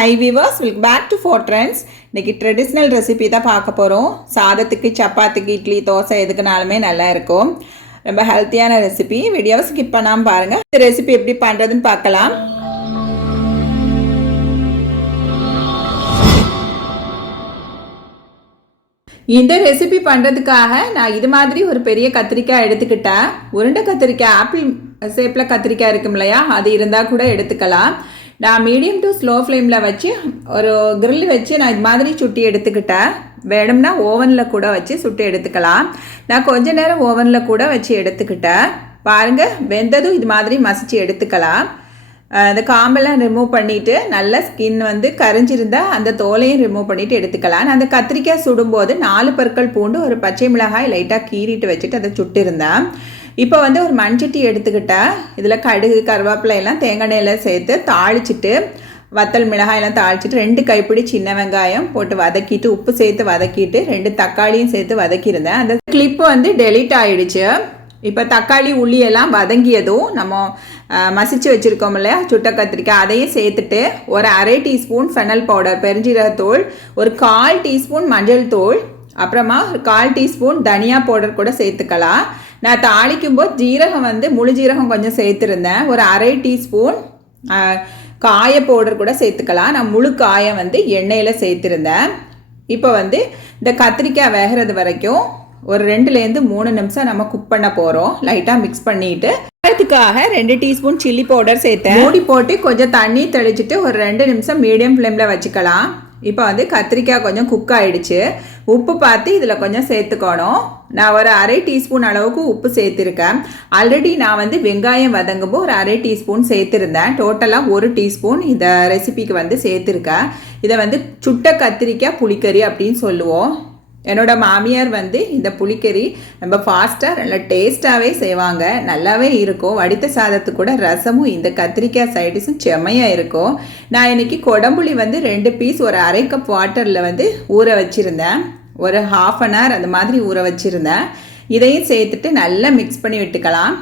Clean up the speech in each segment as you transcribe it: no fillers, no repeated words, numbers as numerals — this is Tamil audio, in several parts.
Hi viewers, welcome back to FaTRenDZ. இன்னைக்கு ட்ரெடிஷ்னல் ரெசிபி தான் பார்க்க போகிறோம். சாதத்துக்கு சப்பாத்திக்கு இட்லி தோசை எதுக்குனாலுமே நல்லா இருக்கும். ரொம்ப ஹெல்த்தியான ரெசிபி. வீடியோவை ஸ்கிப் பண்ணாமல் பாருங்கள். இந்த ரெசிபி எப்படி பண்ணுறதுன்னு பார்க்கலாம். இந்த ரெசிபி பண்ணுறதுக்காக நான் இது மாதிரி ஒரு பெரிய கத்திரிக்காய் எடுத்துக்கிட்டேன். உருண்டை கத்திரிக்காய், ஆப்பிள் ஷேப்பில் கத்திரிக்காய் இருக்கும் இல்லையா, அது இருந்தால் கூட எடுத்துக்கலாம். நான் மீடியம் டு ஸ்லோ ஃப்ளேமில் வச்சு ஒரு கிரில் வச்சு நான் இது மாதிரி சுட்டி எடுத்துக்கிட்டேன். வேணும்னா ஓவனில் கூட வச்சு சுட்டு எடுத்துக்கலாம். நான் கொஞ்ச நேரம் ஓவனில் கூட வச்சு எடுத்துக்கிட்டேன். பாருங்கள், வெந்ததும் இது மாதிரி மசிச்சு எடுத்துக்கலாம். அந்த காம்பெல்லாம் ரிமூவ் பண்ணிவிட்டு நல்ல ஸ்கின் கரைஞ்சிருந்தால் அந்த தோலையும் ரிமூவ் பண்ணிவிட்டு எடுத்துக்கலாம். நான் அந்த கத்திரிக்காய் சுடும்போது 4 பற்கள் பூண்டு ஒரு பச்சை மிளகாய் லைட்டாக கீறிட்டு வச்சுட்டு அதை சுட்டிருந்தேன். இப்போ ஒரு மண்சட்டி எடுத்துக்கிட்டேன். இதில் கடுகு கருவேப்பிலை எல்லாம் தேங்காய் எண்ணெயில் சேர்த்து தாளிச்சிட்டு வத்தல் மிளகாயெல்லாம் தாளிச்சிட்டு 2 கைப்பிடி சின்ன வெங்காயம் போட்டு வதக்கிட்டு உப்பு சேர்த்து வதக்கிட்டு 2 தக்காளியும் சேர்த்து வதக்கியிருந்தேன். அந்த கிளிப்பு டெலீட் ஆகிடுச்சு. இப்போ தக்காளி உள்ளி எல்லாம் வதங்கியதும் நம்ம மசிச்சு வச்சுருக்கோம் இல்லையா சுட்ட கத்திரிக்காய், அதையும் சேர்த்துட்டு ஒரு 1/2 டீஸ்பூன் ஃபெனல் பவுடர் பெருஞ்சீரகத்தூள், ஒரு 1/4 டீஸ்பூன் மஞ்சள் தூள், அப்புறமா ஒரு 1/4 டீஸ்பூன் தனியா பவுடர் கூட சேர்த்துக்கலாம். நான் தாளிக்கும் போது ஜீரகம் முழு ஜீரகம் கொஞ்சம் சேர்த்துருந்தேன். ஒரு 1/2 டீஸ்பூன் காய பவுடர் கூட சேர்த்துக்கலாம். நான் முழு காயை எண்ணெயில் சேர்த்துருந்தேன். இப்போ இந்த கத்திரிக்காய் வேகிறது வரைக்கும் ஒரு 2லேருந்து 3 நிமிஷம் நம்ம குக் பண்ண போகிறோம். லைட்டாக மிக்ஸ் பண்ணிவிட்டு அதுக்காக 2 டீஸ்பூன் சில்லி பவுடர் சேர்த்தேன். மூடி போட்டு கொஞ்சம் தண்ணி தெளிச்சுட்டு ஒரு 2 நிமிஷம் மீடியம் ஃப்ளேமில் வச்சுக்கலாம். இப்போ கத்திரிக்காய் கொஞ்சம் குக் ஆகிடுச்சு. உப்பு பார்த்து இதில் கொஞ்சம் சேர்த்துக்கணும். நான் ஒரு 1/2 டீஸ்பூன் அளவுக்கு உப்பு சேர்த்துருக்கேன். ஆல்ரெடி நான் வெங்காயம் வதங்கும்போது ஒரு 1/2 டீஸ்பூன் சேர்த்துருந்தேன். டோட்டலாக 1 டீஸ்பூன் இந்த ரெசிபிக்கு சேர்த்துருக்கேன். இதை சுட்ட கத்திரிக்காய் புளிக்கறி அப்படின்னு சொல்லுவோம். என்னோட மாமியார் இந்த புளிக்கறி ரொம்ப ஃபாஸ்ட்டாக நல்லா டேஸ்ட்டாகவே செய்வாங்க. நல்லாவே இருக்கும். வடித்த சாதத்து கூட ரசமும் இந்த கத்திரிக்காய் சைடிஸும் செம்மையாக இருக்கும். நான் இன்றைக்கி கொடம்புளி 2 பீஸ் ஒரு 1/2 கப் வாட்டரில் ஊற வச்சுருந்தேன். ஒரு 1/2 அன் ஹவர் அந்த மாதிரி ஊற வச்சுருந்தேன். இதையும் சேர்த்துட்டு நல்லா மிக்ஸ் பண்ணி விட்டுக்கலாம்.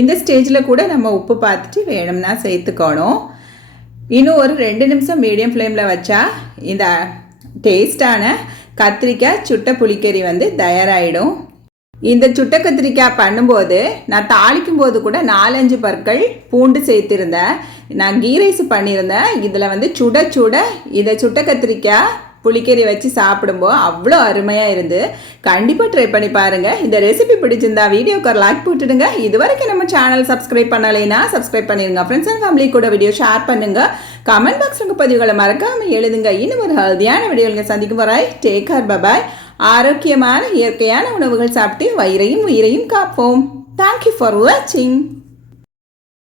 இந்த ஸ்டேஜில் கூட நம்ம உப்பு பார்த்துட்டு வேணும்னா சேர்த்துக்கணும். இன்னும் ஒரு 2 நிமிஷம் மீடியம் ஃப்ளேமில் வச்சா இந்த டேஸ்டான கத்திரிக்காய் சுட்ட புளிக்கறி தயாராகிடும். இந்த சுட்ட கத்திரிக்காய் பண்ணும்போது நான் தாளிக்கும் போது கூட 4-5 பற்கள் பூண்டு சேர்த்துருந்தேன். நான் கீ ரைஸ் பண்ணியிருந்தேன். இதில் சுட சுட இதை சுட்ட கத்திரிக்காய் புளிக்கறி வச்சு சாப்பிடும்போது அவ்வளோ அருமையாக இருந்து கண்டிப்பாக ட்ரை பண்ணி பாருங்கள். இந்த ரெசிபி பிடிச்சிருந்தா வீடியோக்கு ஒரு லைக் போட்டுடுங்க. இது வரைக்கும் நம்ம சேனல் சப்ஸ்கிரைப் பண்ணலைன்னா சப்ஸ்கிரைப் பண்ணிடுங்க. ஃப்ரெண்ட்ஸ் அண்ட் ஃபேமிலி கூட வீடியோ ஷேர் பண்ணுங்கள். கமெண்ட் பாக்ஸ் உங்கள் பதிவுகளை மறக்காமல் எழுதுங்க. இன்னும் ஒரு ஹெல்தியான வீடியோவில் சந்திக்கும் வரை டேக் கேர், பை பாய். ஆரோக்கியமான இயற்கையான உணவுகள் சாப்பிட்டு வயிறையும் உயிரையும் காப்போம். தேங்க்யூ ஃபார் வாட்சிங்.